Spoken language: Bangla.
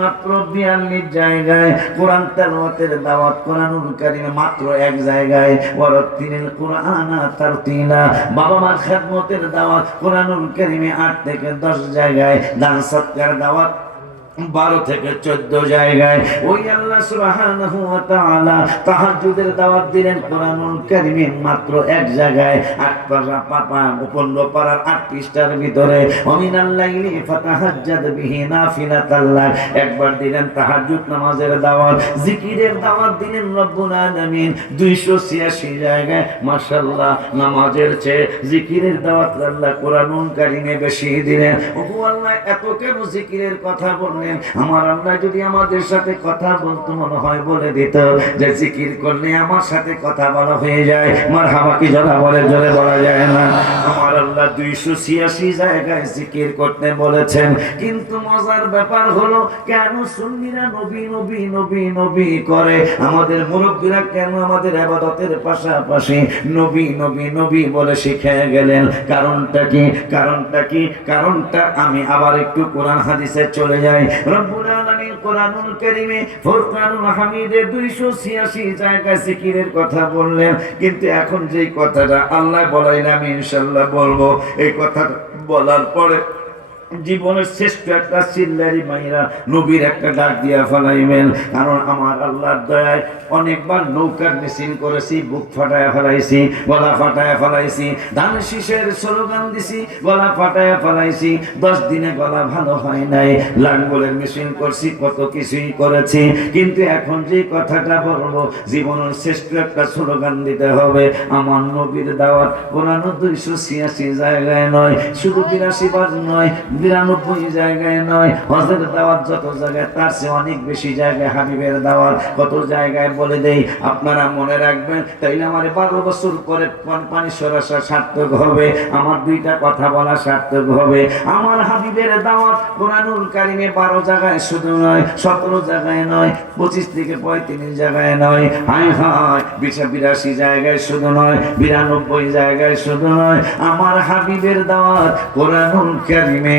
মাত্র বিয়াল্লিশ জায়গায় কোরআন তেলাওয়াতের দাওয়াত কোরআনুল মাত্র এক জায়গায়। ওয়ারাত্তিলিল কোরআনা তারতিলা। বাবা মার খেদমতের দাওয়াত কোরআনুল কারিমে আট থেকে দশ জায়গায়। দান সৎকার দাওয়াত বারো থেকে চোদ্দ জায়গায়। ওই আল্লাহ সুবহানাহু তাআলা তাহাজ্জুদের দাওয়াত দিলেন কোরআনুল কারীমে মাত্র এক জায়গায়। আট পারা পাপা পনেরো পারার আট পৃষ্ঠার ভিতরে ফাতাহাজ্জাদ একবার দিলেন নামাজের দাওয়াত, জিকিরের দাওয়াত দিলেন রব্বুল আলামিন। 286 জায়গায়, মাশাআল্লাহ, নামাজের চেয়ে জিকিরের দাওয়াত আল্লাহ কোরআনুল বেশি দিলেন। ওহো আল্লাহ, এত কেন জিকিরের কথা বললেন? আমার আল্লাহ যদি আমাদের সাথে কথা বলতো মনে হয় বলে দিত, যে জিকির করলে আমার সাথে কথা বলা হয়ে যায়। আমার হাবাকি জোরা বলে জোরে বলা যায় না। আল্লাহ দুইশো ছিয়াশি জায়গায় জিকির করতে বলেছেন। কিন্তু মজার ব্যাপার হলো, কেন সুন্নিরা নবী নবী নবী নবী করে? আমাদের মুরব্বীরা কেন আমাদের আবাদতের পাশাপাশি নবী নবী নবী বলে শিখে গেলেন? কারণটা কি? কারণটা কি? কারণটা আমি আবার একটু কোরআন হাদিসে চলে যাই। রব্বুল কোরআনুল কারিমে ফুরকানুল হামিদে 286 জায়গায় জিকিরের কথা বললেন। কিন্তু এখন যেই কথাটা আল্লাহ বলাইলে আমি ইনশাআল্লাহ বলব, এই কথা বলার পরে জীবনের শ্রেষ্ঠ একটা চিল্লারি মাইরা নবীর একটা ডাক দিয়া ফেলাইবেন। কারণ আমার আল্লাহর দয়ায় অনেকবার নৌকার মেশিন করেছি, বুক ফাটায় ফেলাইছি, গলা ফাটায় ফেলাইছি, ধান শীষের স্লোগান দিছি, গলা ফাটায় ফেলাইছি। দশ দিনে গলা ভালো হয় নাই। লাঙ্গলের মেশিন করছি, কত কিছুই করেছি। কিন্তু এখন যে কথাটা বলব, জীবনের শ্রেষ্ঠ একটা স্লোগান দিতে হবে। আমার নবীর দাওয়াত কোরআন দুইশো ছিয়াশি জায়গায় নয়, শুধু বিরাশি বার নয় বিরানব্বই জায়গায় নয় হজের দাওয়াত যত জায়গায়, তার চেয়ে অনেক বেশি জায়গায় হাবিবের দাওয়াত। কত জায়গায় বলে দেই, আপনারা মনে রাখবেন, তাইলে আমার বারো বছর পরে পানি সরাসা সার্থক হবে, আমার দুইটা কথা বলা সার্থক হবে। আমার হাবিবের দাওয়াত কোরআনুল কারিমে বারো জায়গায় শুধু নয়, সতেরো জায়গায় নয়, পঁচিশ থেকে পঁয়ত্রিশ জায়গায় নয় হাই হায়, বিশা বিরাশি জায়গায় শুধু নয়, বিরানব্বই জায়গায় শুধু নয়। আমার হাবিবের দাওয়াত কোরআনুল কারিমে